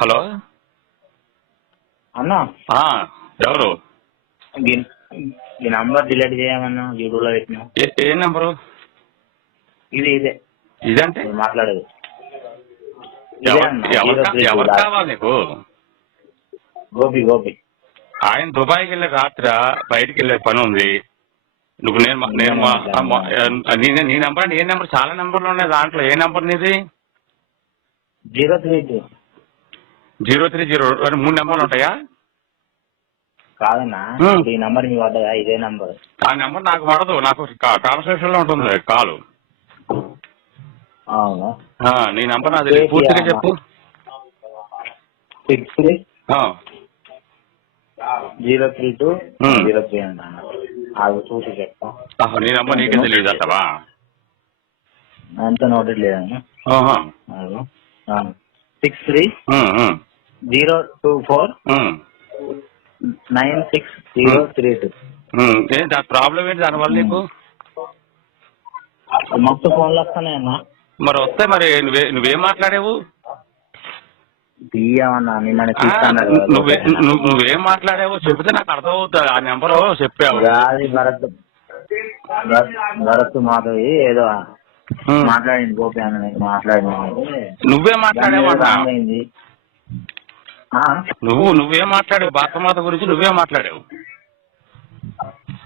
Hello అన్నా ఎవరు? ఈ నంబర్ డిలీట్ చేయమన్నా యూట్యూబ్లో పెట్టినా. ఏ నెంబరు? ఇదే ఇదంటే మాట్లాడేది. ఎవరు కావాలి నీకు? గోపి ఆయన దుబాయ్కి వెళ్ళే రాత్రి బయటికి వెళ్ళే పని ఉంది. నువ్వు నీ నెంబర్ అంటే ఏ నెంబర్? చాలా నెంబర్లు ఉన్నాయి దాంట్లో. ఏ నెంబర్ నీది? 032. 030 3 నెంబర్లు ఉంటాయా? కాదన్నా, ఈ నంబర్ మీ పడ్డదా? ఇదే నంబర్. ఆ నెంబర్ నాకు పడదు. నాకు ట్రాన్స్లేషన్ లో ఉంటుంది కాలు. అవునా? నీ నెంబర్ నాది పూర్తిగా చెప్పు. 63 032 03 అన్నా. అది చూసి చెప్తా. నీ నెంబర్ నీకే తెలియదు అంటవా? అంత నోటెడ్ లేదన్నా. 63 024 96032. దాని ప్రాబ్లం ఏంటి దానివల్ల నీకు? మొత్తం ఫోన్లు వస్తున్నాయన్నా. మరి వస్తే మరి నువ్వేం మాట్లాడావు? తీయమన్నా నిన్న నువ్వేం మాట్లాడావు చెబితే నాకు అర్థం అవుతుంది. ఆ నెంబరు చెప్పావు. అది భరత్ మాధవి ఏదో మాట్లాడింది. గోపి అన్న మాట్లాడింది. నువ్వే మాట్లాడావు. నువ్వు నువ్వేం మాట్లాడావు? భారతమాత గురించి నువ్వే మాట్లాడావు.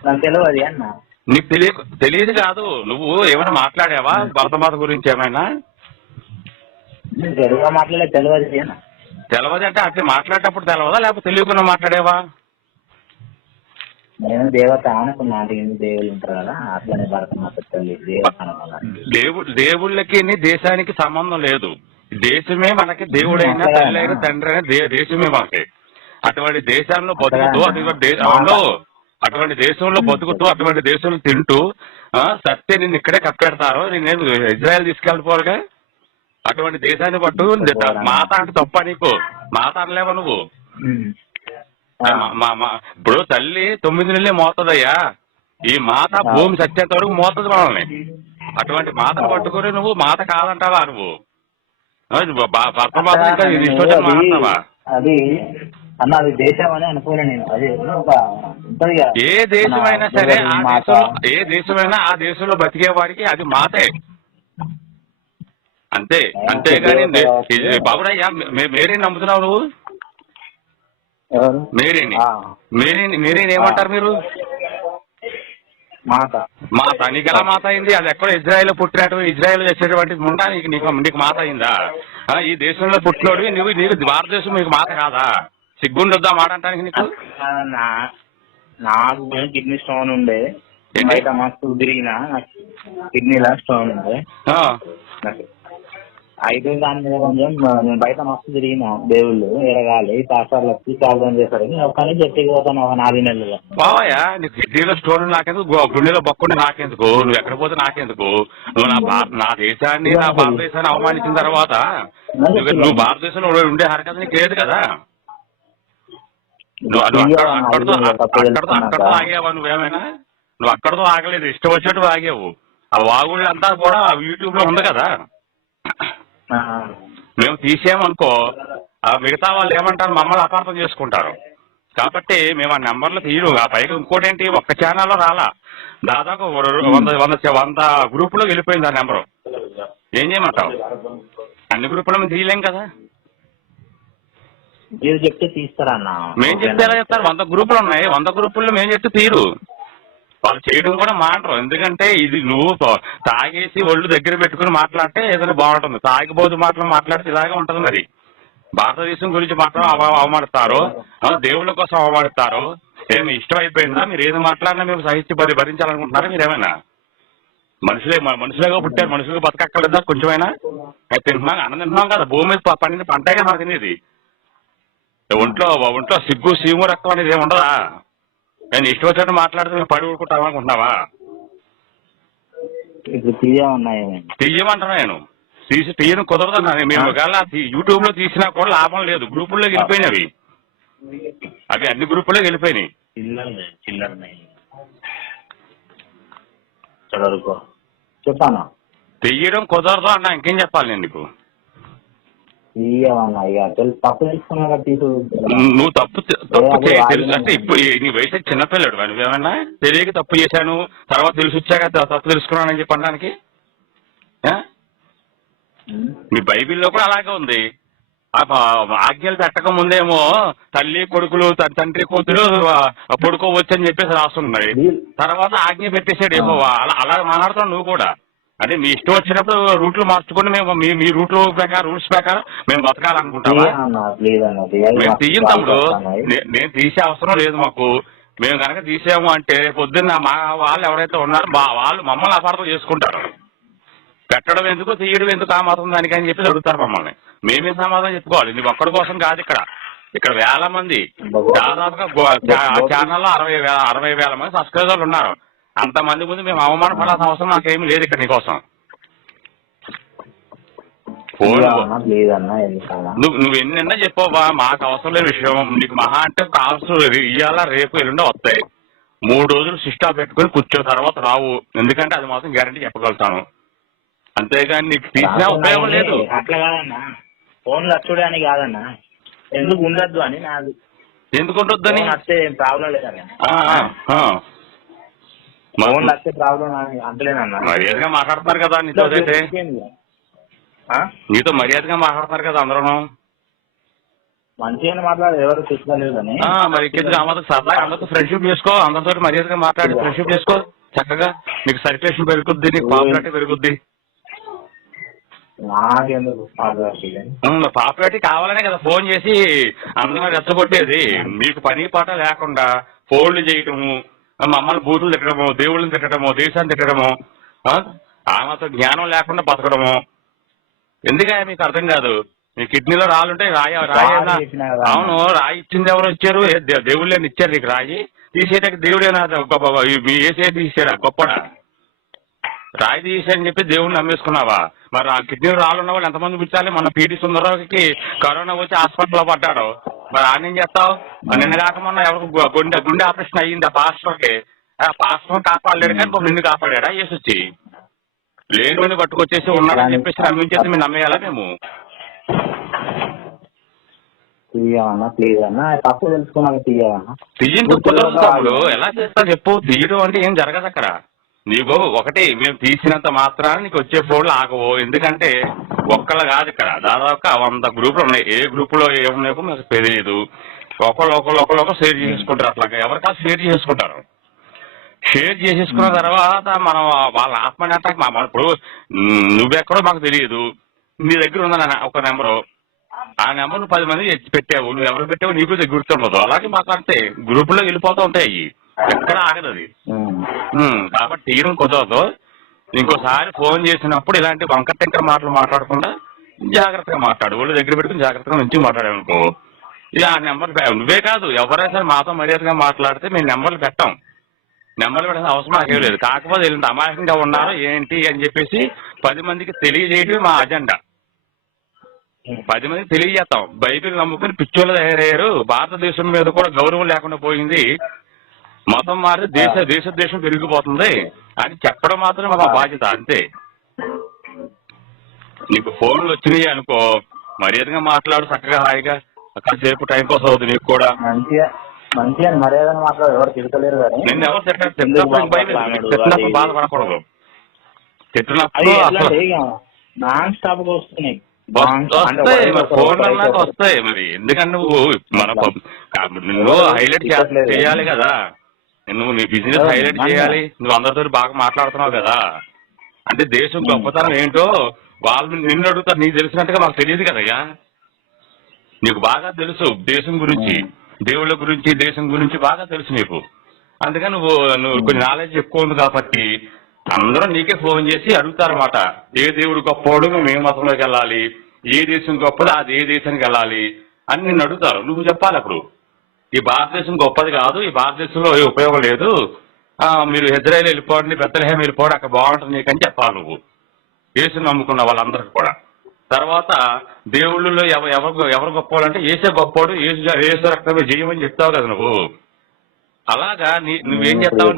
నాకు తెలియదు అన్న. నీకు తెలియదు కాదు. నువ్వు ఏమైనా మాట్లాడావా భారతమాత గురించి? ఏమైనా తెలుగుగా మాట్లాడే తెలియదు. తెలవదు అంటే అట్లా మాట్లాడేటప్పుడు తెలవదా, లేకపోతే తెలియకుండా మాట్లాడేవా? నేను దేవత అనుకున్నా. దేవుళ్ళు ఉంటారు కదా, అట్లనే భరతమాత దేవుళ్ళకి దేశానికి సంబంధం లేదు. దేశమే మనకి దేవుడైనా తల్లి అయిన తండ్రి అయిన దేశమే మనకి. అటువంటి దేశాల్లో బతుకుతూ అటువంటి దేశంలో దేశంలో తింటూ సత్తే నిన్ను ఇక్కడే కప్పెడతారో నేను ఇజ్రాయెల్ తీసుకెళ్ళిపోరుగా. అటువంటి దేశాన్ని పట్టు మాత అంటే తప్ప నీకు? మాత అనలేవా నువ్వు? ఇప్పుడు తల్లి 9 నెలలే మోస్తుందయ్యా. ఈ మాత భూమి సత్యంత వరకు మోస్తుంది మనల్ని. అటువంటి మాతను పట్టుకుని నువ్వు మాత కాదంటావా? నువ్వు భర్త మాత మాట్లాడతావా? అది అన్న, అది దేశం అని అనుకోలే నేను. అది ఏ దేశమైనా సరే ఆ దేశంలో బతికే వాడికి అది మాతే. అంతేగాని బాబుడయ్యా మేరీని నమ్ముతున్నావు నువ్వు? మేరీని ఏమంటారు మీరు? మాత. నీకు ఎలా మాత అయింది? అది ఎక్కడ ఇజ్రాయెల్ పుట్టినట్టు ఇజ్రాయెల్ చేసేటువంటి ఉంటా నీకు మాత అయిందా? ఈ దేశంలో పుట్టినోడు నీకు భారతదేశం మీకు మాత కాదా? సిగ్గుండొద్దా మాట అంటానికి నీకు? నాకు కిడ్నీ స్టోన్ ఉండే, బయట మస్తు తిరిగిన. కిడ్నీలో స్టోన్ ఉండే అయితే దాని మీద కొంచెం నేను బయట మస్తు తిరిగిన. దేవుళ్ళు ఎరగాలి, పాస్టర్లు వచ్చి ప్రార్థన చేశారని కానీ చెప్పి పోతాను ఒక 4 నెలలు. బావయ్యా, నీకు కిడ్నీలో స్టోన్ నాకెందుకు? గుండెలో బొక్కుండి నాకెందుకు? నువ్వు ఎక్కడ పోతే నాకెందుకు? నువ్వు నా దేశాన్ని నా భారతదేశాన్ని అవమానించిన తర్వాత నువ్వు భారతదేశంలో ఉండే హరకత నీకు లేదు కదా. నువ్వు అక్కడతో ఆగావా? నువ్వేమైనా నువ్వు అక్కడతో ఆగలేదు, ఇష్టం వచ్చినట్టు ఆగావు. ఆ వాగుళ్ళు అంతా కూడా యూట్యూబ్ లో ఉంది కదా. మేము తీసేమనుకో మిగతా వాళ్ళు ఏమంటారు, మమ్మల్ని అపార్థం చేసుకుంటారు. కాబట్టి మేము ఆ నెంబర్లు తీయరు. ఆ పైకి ఇంకోటి ఏంటి, ఒక్క ఛానల్లో రాలా, దాదాపు 100 గ్రూపులో వెళ్ళిపోయింది ఆ నెంబరు. ఏం చేయమంటావు? అన్ని గ్రూపులో మేము తీయలేం కదా. మీరు చెప్తే తీస్తారన్న. మేము చెప్తే ఎలా చెప్తారు? 100 గ్రూపులు ఉన్నాయి. 100 గ్రూపుల్లో మేము చెప్తే తీరు. వాళ్ళు చేయడం కూడా మాటరు. ఎందుకంటే ఇది నువ్వు తాగేసి ఒళ్ళు దగ్గర పెట్టుకుని మాట్లాడితే ఏదైనా బాగుంటుంది. తాగిపోతు మాట్లాడితే ఇలాగే ఉంటుంది. మరి భారతదేశం గురించి మాత్రం అవమానిస్తారు, దేవుళ్ళ కోసం అవమానిస్తారు. ఏమి ఇష్టం అయిపోయిందా? మీరు ఏది మాట్లాడినా మేము సహించి భరించాలనుకుంటున్నారా? మీరేమైనా మనుషులుగా పుట్టారు, మనుషులుగా బతకక్కర్లేదా? కొంచెమైనా తింటున్నాం, అన్నం తింటున్నాం కదా. భూమి మీద పండిన పంటగా మనకు తినేది. ఒంట్లో సిగ్గు సీము రక్తం అనేది ఏమి ఉండదా? నేను ఇష్టం వచ్చినట్టు మాట్లాడితే మేము పడి ఊరుకుంటాం అనుకుంటున్నావా? తీయమంటున్నా నేను. తీయడం కుదరదన్నా. మేము ఒకవేళ యూట్యూబ్ లో తీసినా కూడా లాభం లేదు. గ్రూపుల్లో వెళ్ళిపోయినవి అవి అన్ని గ్రూపుల్లో వెళ్ళిపోయినాయి. చెప్పాను తీయడం కుదరదు అన్నా. ఇంకేం చెప్పాలి నేను నీకు? తీయమన్నా ఇక తప్పు తెలుసుకున్నా తీసు నువ్వు తప్పు తెలుసు అంటే ఇప్పుడు నీ వయసు చిన్నపిల్లడు నువ్వేమన్నా తెలియక తప్పు చేశాను తర్వాత తెలిసి వచ్చాక తప్పు తెలుసుకున్నానని చెప్పడానికి మీ బైబిల్లో కూడా అలాగే ఉంది. ఆజ్ఞలు పెట్టక ముందేమో తల్లి కొడుకులు తండ్రి కూతురు పడుకోవచ్చు అని చెప్పేసి రాస్తున్నాయి. తర్వాత ఆజ్ఞ పెట్టేసాడు ఏమో అలా మాట్లాడుతావు నువ్వు కూడా. అంటే మీ ఇష్టం వచ్చినప్పుడు రూట్లు మార్చుకుని మేము మీ రూట్లు ప్రకారం రూల్స్ ప్రకారం మేము బతకాలనుకుంటామా? మేము తీయం తమ్ముడు, నేను తీసే అవసరం లేదు మాకు. మేము కనుక తీసాము అంటే పొద్దున్న మా వాళ్ళు ఎవరైతే ఉన్నారో వాళ్ళు మమ్మల్ని అపార్థం చేసుకుంటారు. పెట్టడం ఎందుకు తీయడం ఎందుకు ఆ మాత్రం దానికని చెప్పి అడుగుతారు మమ్మల్ని. మేమే సమాధానం చెప్పుకోవాలి. ఇది ఒక్కడి కోసం కాదు, ఇక్కడ వేల మంది దాదాపుగా ఛానల్లో 60,000 మంది సబ్స్క్రైబర్లు ఉన్నారు. అంతమంది ముందు మేము అవమానపడాల్సిన అవసరం నాకేమీ లేదు ఇక్కడ నీకోసం. నువ్వు ఎన్నైనా చెప్పవా, మాకు అవసరం లేని విషయం. నీకు మహా అంటే కాల్స్ ఇయ్యాల రేపు ఎల్లుండో వస్తాయి. 3 రోజులు సిస్టా పెట్టుకుని కూర్చో, తర్వాత రావు. ఎందుకంటే అది మాత్రం గ్యారంటీ చెప్పగలుగుతాను. అంతేగాని నీకు తీసినా ఉపయోగం లేదు. అట్లా కాదన్నా, ఫోన్లు వచ్చుడే అని కాదన్నా, ఎందుకు ఉండద్దు అని నాది. ఎందుకు ఉండొద్దు అని వస్తే ప్రాబ్లం లేదన్నా, ఫోన్లు వస్తే ప్రాబ్లం అంటలేనన్నా. మర్యాదగా మాట్లాడుతున్నారు కదా నీతో, నీతో మర్యాదగా మాట్లాడుతున్నారు కదా అందరూ. మంచిగా మాట్లాడు, ఎవరు తెచ్చుకోలేదు అని. మరి అందరితో ఫ్రెండ్షిప్ చేసుకో, అందరితో మర్యాదగా మాట్లాడి ఫ్రెండ్షిప్ చేసుకో చక్కగా. నీకు సర్క్యులేషన్ పెరుగుద్ది, నీకు పాపులారిటీ పెరుగుద్ది. పాపులారిటీ కావాలనే కదా ఫోన్ చేసి అందరూ రెచ్చగొట్టేది. మీకు పని పాట లేకుండా ఫోన్లు చేయటము, మమ్మల్ని బూతులు తిట్టడము, దేవుళ్ళని తిట్టడము, దేశాన్ని తిట్టడము, ఆ మాత్రం జ్ఞానం లేకుండా బతకడము. ఎందుకంటే మీకు అర్థం కాదు. మీ కిడ్నీలో రాళ్ళుంటే రాయి అవును, రాయి ఇచ్చింది ఎవరు ఇచ్చారు? దేవుళ్ళని ఇచ్చారు నీకు రాయి. తీసేటకి దేవుడేనా మీ ఏసే తీసారా గొప్పడా? రాయి తీసారని చెప్పి దేవుడిని నమ్మేసుకున్నావా? మరి ఆ కిడ్నీ రాళ్ళు ఉన్న వాళ్ళు ఎంతమంది పిచ్చాలి? మన పీటీ సుందరరావుకి కరోనా వచ్చి హాస్పిటల్లో పడ్డాడు. మరి ఆయన ఏం చేస్తావు? నిన్న కాకమన్నా ఎవరికి గుండె ఆపరేషన్ అయ్యింది ఆ పాస్టర్కి. ఆ పాస్టర్ కాపాడలేడు కానీ నిన్ను కాపాడా ఏసొచ్చి? లేని మంది పట్టుకొచ్చేసి ఉన్నాడని చెప్పేసి నమ్మించేసి మేము నమ్మేయాలా మేము? తీయండి తప్పుడు ఎలా చేస్తా చెప్పు? తీయడం అంటే ఏం జరగదు అక్కడ. నీకు ఒకటి మేము తీసినంత మాత్రాన్ని నీకు వచ్చే ఫోన్లు ఆగవు. ఎందుకంటే ఒక్కళ్ళు కాదు, ఇక్కడ దాదాపుగా 100 గ్రూపులు ఉన్నాయి. ఏ గ్రూపులో ఏమున్నాయో నాకు తెలియదు. ఒకళ్ళు షేర్ చేసుకుంటారు. అట్లాగా ఎవరికాలు షేర్ చేసుకుంటారు. షేర్ చేసేసుకున్న తర్వాత మనం వాళ్ళ ఆత్మహత్య ఇప్పుడు నువ్వెక్కడో మాకు తెలియదు. నీ దగ్గర ఉందని ఒక నెంబరు, ఆ నెంబర్ నువ్వు 10 మంది పెట్టావు. నువ్వు ఎవరు పెట్టావు నీకు గుర్తుండదు. అలాగే మాట్లాడితే గ్రూపులో వెళ్ళిపోతూ ఉంటాయి, ఎక్కడ ఆగదు అది. కాబట్టి తీయడం కుదరదు. ఇంకోసారి ఫోన్ చేసినప్పుడు ఇలాంటి వంకర టెంకర మాటలు మాట్లాడకుండా జాగ్రత్తగా మాట్లాడు. ఒళ్ళు దగ్గర పెట్టుకుని జాగ్రత్తగా నుంచి మాట్లాడామనుకో, ఇక ఆ నెంబర్ నువ్వే కాదు ఎవరైనా సరే మాతో మర్యాదగా మాట్లాడితే మేము నెంబర్లు పెట్టాం. నెంబర్లు పెట్టాల్సిన అవసరం నాకేం లేదు. కాకపోతే వీళ్ళంత అమాయకంగా ఉన్నారు ఏంటి అని చెప్పేసి 10 మందికి తెలియజేయటమే మా అజెండా. 10 మందికి తెలియజేస్తాం. బైబిల్ నమ్ముకుని పిచ్చోళ్ళు తయారయ్యారు, భారతదేశం మీద కూడా గౌరవం లేకుండా పోయింది, మతం మారి దేశం పెరిగిపోతుంది అని చెప్పడం మాత్రమే మా బాధ్యత, అంతే. నీకు ఫోన్లు వచ్చినాయి అనుకో, మర్యాదగా మాట్లాడు, చక్కగా హాయిగా అక్కడ సేపు టైం పాస్ అవుతుంది నీకు కూడా. మంచిగా మర్యాదగా మాట్లాడు, ఎవరు తిడతలేరు. నేను ఎవరు తిట్టినప్పుడు బాధపడకూడదు. తిట్టినప్పుడు నాన్ స్టాప్ వస్తున్నాయి, ఫోన్ అన్నాక వస్తాయి. మరి ఎందుకంటే నువ్వు హైలైట్ చేయాలి కదా, నువ్వు నీ బిజినెస్ హైలైట్ చేయాలి. నువ్వు అందరితో బాగా మాట్లాడుతున్నావు కదా, అంటే దేశం గొప్పతనం ఏంటో వాళ్ళు నిన్ను అడుగుతారు. నీకు తెలిసినట్టుగా మాకు తెలియదు కదయ్యా. నీకు బాగా తెలుసు దేశం గురించి, దేవుళ్ళ గురించి, దేశం గురించి బాగా తెలుసు నీకు. అందుకని నువ్వు కొన్ని నాలెడ్జ్ ఎక్కువ ఉంది కాబట్టి అందరూ నీకే ఫోన్ చేసి అడుగుతారన్నమాట. ఏ దేవుడు గొప్పవాడు, మేము ఏ మతంలోకి వెళ్ళాలి, ఏ దేశం గొప్పది, అది ఏ దేశానికి వెళ్ళాలి అని నిన్ను అడుగుతారు. నువ్వు చెప్పాలి అప్పుడు, ఈ భారతదేశం గొప్పది కాదు, ఈ భారతదేశంలో ఏ ఉపయోగం లేదు, మీరు ఇజ్రాయెల్ వెళ్ళిపోండి, బెత్లెహేం వెళ్ళిపోండి, అక్కడ బాగుంటుంది నీకని చెప్పాలి నువ్వు యేసుని నమ్ముకున్న వాళ్ళందరికీ కూడా. తర్వాత దేవుళ్ళలో ఎవరు గొప్పవాడు అంటే ఏసే గొప్పవాడు, ఏసు రక్తమే జయమని చెప్తావు కదా నువ్వు. అలాగా నువ్వేం చెప్తావు?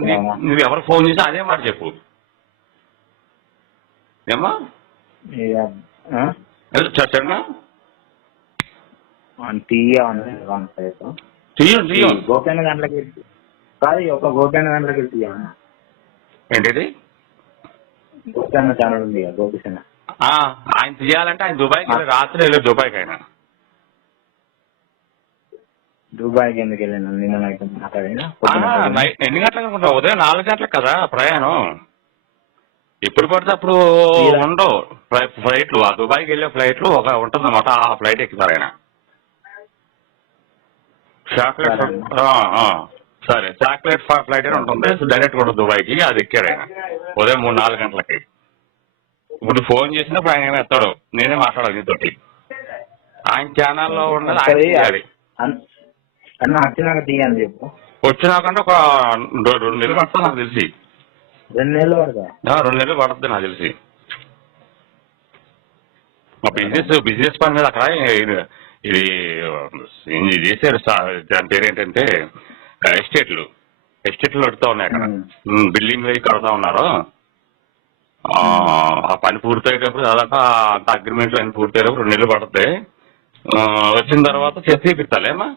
నువ్వు ఎవరు ఫోన్ చేసినా అదే మాట చెప్పు. ఏమా చెప్పనా? తీయం గోపన్న దాంట్లోకి కాదు ఒక గోపన్న దాంట్లోకి తీయమన్నా ఏంటిది గోపన్న ఛానల్ ఉంది గోపిసన్న ఆయన తీయాలంటే ఆయన దుబాయ్కి వెళ్ళి రాత్రి వెళ్ళి దుబాయ్కి ఆయన దుబాయ్కి ఎందుకు వెళ్ళాను నిన్న నైట్ మాట్లాడినా ఎన్ని గంటలకు అనుకుంటా ఉదయం 4 గంటలకు కదా ప్రయాణం ఎప్పుడు పడితే అప్పుడు ఉండవు ఫ్లైట్లు ఆ దుబాయ్కి వెళ్ళే ఫ్లైట్లు ఒక ఉంటుందన్నమాట ఆ ఫ్లైట్ ఎక్కుతారు ఆయన చాక్లెట్ సరే చాక్లెట్ ఫ్లైట్ అని ఉంటుంది డైరెక్ట్ కూడా దుబాయ్కి అది ఎక్కాడు ఆయన ఉదయం 3-4 గంటలకి ఇప్పుడు ఫోన్ చేసినప్పుడు ఆయన ఎత్తాడు నేనే మాట్లాడాలి నీతోటి ఆయన ఛానల్లో ఉన్నది ఆయన తీయాలి అన్న వచ్చినాక తీయని చెప్పు వచ్చినాకంటే ఒక 2 నెలలు పడుతుంది నాకు తెలిసి 2 నెలలు పడుతుంది 2 నెలలు పడుతుంది నాకు తెలిసి మా బిజినెస్ పని మీద అక్కడ ఇది చేశారు దాని పేరు ఏంటంటే ఎస్టేట్లు కడుతూ ఉన్నాయి అక్కడ బిల్డింగ్ అవి కడుతూ ఉన్నారు ఆ పని పూర్తయ్యేటప్పుడు దాదాపు అంత అగ్రిమెంట్లు అన్ని పూర్తయ్యేటప్పుడు 2 నెలలు పడుతుంది వచ్చిన తర్వాత చేసి తీపిస్తాలేమా